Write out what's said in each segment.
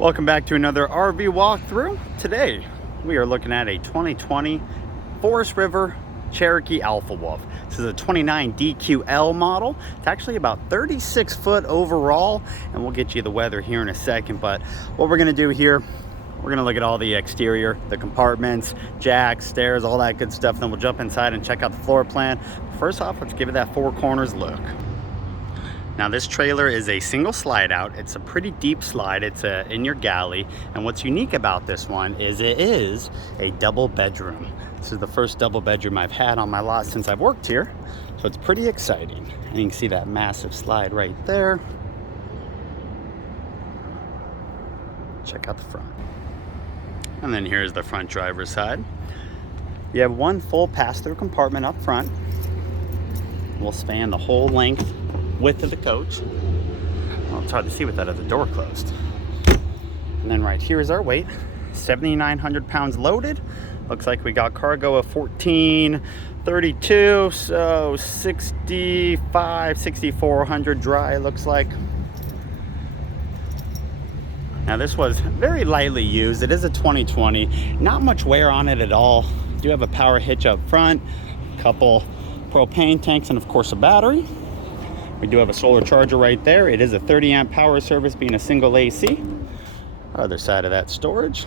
Welcome back to another RV walkthrough. Today we are looking at a 2020 Forest River Cherokee Alpha Wolf. This is a 29DQ-L model. It's actually about 36 foot overall, and we'll get you the weather here in a second. But what we're gonna do here, we're gonna look at all the exterior, the compartments, jacks, stairs, all that good stuff. Then we'll jump inside and check out the floor plan. First off, let's give it that four corners look. Now this trailer is a single slide out. It's a pretty deep slide. It's in your galley. And what's unique about this one is it is a double bedroom. This is the first double bedroom I've had on my lot since I've worked here. So it's pretty exciting. And you can see that massive slide right there. Check out the front. And then here's the front driver's side. You have one full pass-through compartment up front. We'll span the whole length width of the coach. Well, it's hard to see with that other door closed. And then right here is our weight, 7,900 pounds loaded. Looks like we got cargo of 1,432, so 6,400 dry, looks like. Now this was very lightly used. It is a 2020, not much wear on it at all. You do have a power hitch up front, a couple propane tanks, and of course a battery. We do have a solar charger right there. It is a 30 amp power service, being a single AC. Other side of that storage.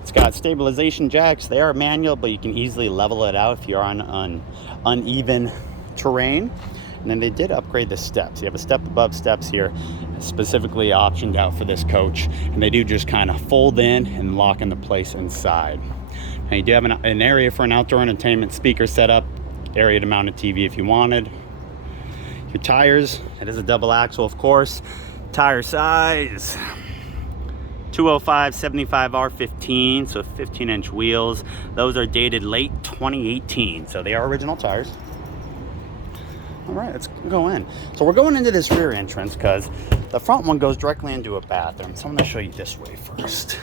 It's got stabilization jacks. They are manual, but you can easily level it out if you're on uneven terrain. And then they did upgrade the steps. You have a step above steps here, specifically optioned out for this coach. And they do just kind of fold in and lock into place inside. Now you do have an area for an outdoor entertainment speaker setup, area to mount a TV if you wanted. Your tires, it is a double axle, of course. Tire size 205 75R15, so 15-inch wheels. Those are dated late 2018, so they are original tires. All right, let's go in. So we're going into this rear entrance because the front one goes directly into a bathroom. So I'm gonna show you this way first.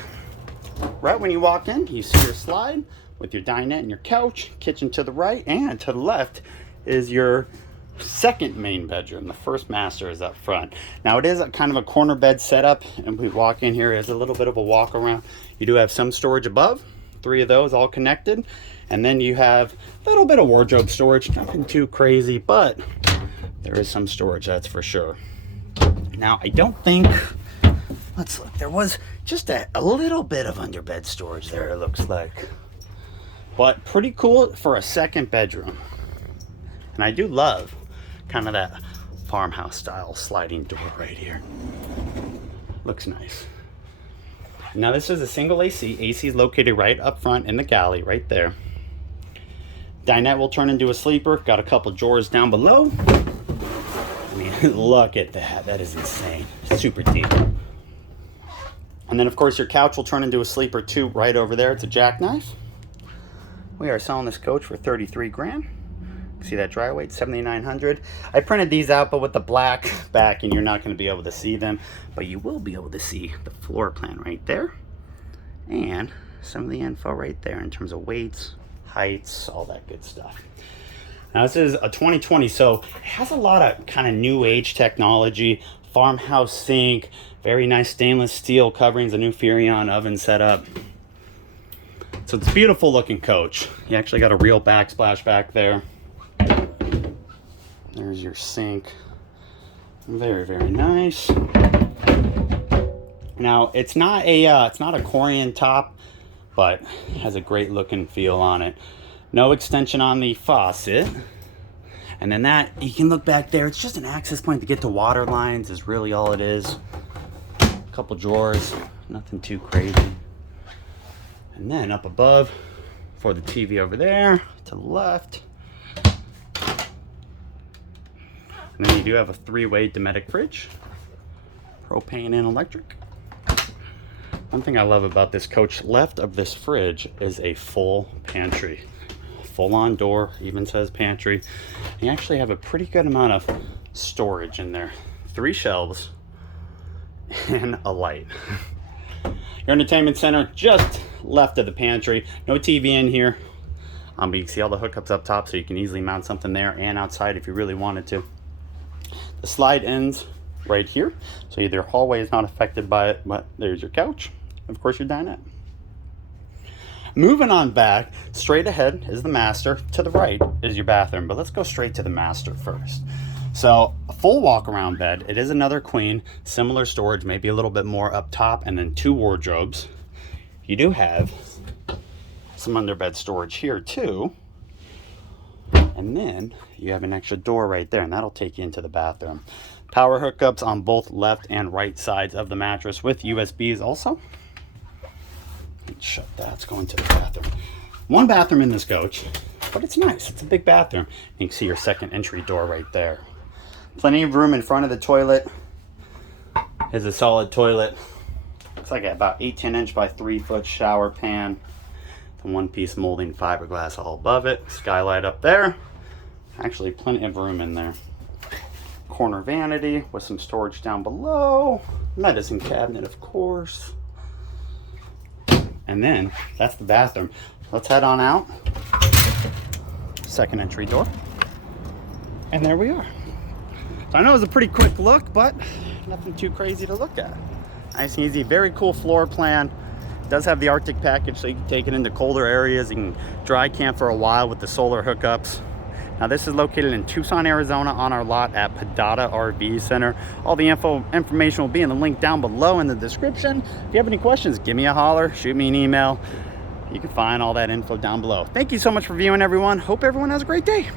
Right when you walk in, you see your slide with your dinette and your couch, kitchen to the right, and to the left is your second main bedroom. The first master is up front. Now it is a kind of a corner bed setup, and we walk in here is a little bit of a walk around. You do have some storage above, 3 of those all connected, and then you have a little bit of wardrobe storage, nothing too crazy, but there is some storage, that's for sure. Now I don't think, let's look, there was just a little bit of underbed storage there, it looks like, but pretty cool for a second bedroom. And I do love kind of that farmhouse style sliding door right here. Looks nice. Now this is a single AC. AC is located right up front in the galley right there. Dinette will turn into a sleeper. Got a couple drawers down below. I mean, look at that. That is insane. Super deep. And then of course your couch will turn into a sleeper too right over there. It's a jackknife. We are selling this coach for 33 grand. See that dry weight, 7,900. I printed these out, but with the black backing, you're not going to be able to see them, but you will be able to see the floor plan right there, and some of the info right there in terms of weights, heights, all that good stuff. Now this is a 2020, so it has a lot of kind of new age technology, farmhouse sink, very nice stainless steel coverings, a new Furrion oven setup. So it's a beautiful looking coach. You actually got a real backsplash back there. There's your sink. Very, very nice. Now it's not a Corian top, but it has a great look and feel on it. No extension on the faucet. And then that, you can look back there, it's just an access point to get to water lines is really all it is. A couple drawers, nothing too crazy. And then up above for the TV over there, to the left. And then you do have a 3-way Dometic fridge, propane and electric. One thing I love about this coach, left of this fridge is a full pantry. Full on door, even says pantry. You actually have a pretty good amount of storage in there. 3 shelves and a light. Your entertainment center just left of the pantry. No TV in here. But you can see all the hookups up top, so you can easily mount something there and outside if you really wanted to. The slide ends right here. So your hallway is not affected by it, but there's your couch. Of course, your dinette. Moving on back, straight ahead is the master. To the right is your bathroom, but let's go straight to the master first. So a full walk-around bed. It is another queen, similar storage, maybe a little bit more up top, and then 2 wardrobes. You do have some underbed storage here too. And then you have an extra door right there, and that'll take you into the bathroom. Power hookups on both left and right sides of the mattress with USBs also. Let's shut that. It's going to the bathroom. 1 bathroom in this coach, but it's nice. It's a big bathroom. You can see your second entry door right there. Plenty of room in front of the toilet. Is a solid toilet. Looks like about 8-10 by 3-foot shower pan. The 1-piece molding fiberglass all above it. Skylight up there. Actually, plenty of room in there. Corner vanity with some storage down below. Medicine cabinet, of course. And then that's the bathroom. Let's head on out. Second entry door. And there we are. So I know it was a pretty quick look, but nothing too crazy to look at. Nice and easy, very cool floor plan. It does have the Arctic package, so you can take it into colder areas. You can dry camp for a while with the solar hookups. Now this is located in Tucson, Arizona on our lot at Padada RV Center. All the information will be in the link down below in the description. If you have any questions, give me a holler, shoot me an email. You can find all that info down below. Thank you so much for viewing, everyone. Hope everyone has a great day.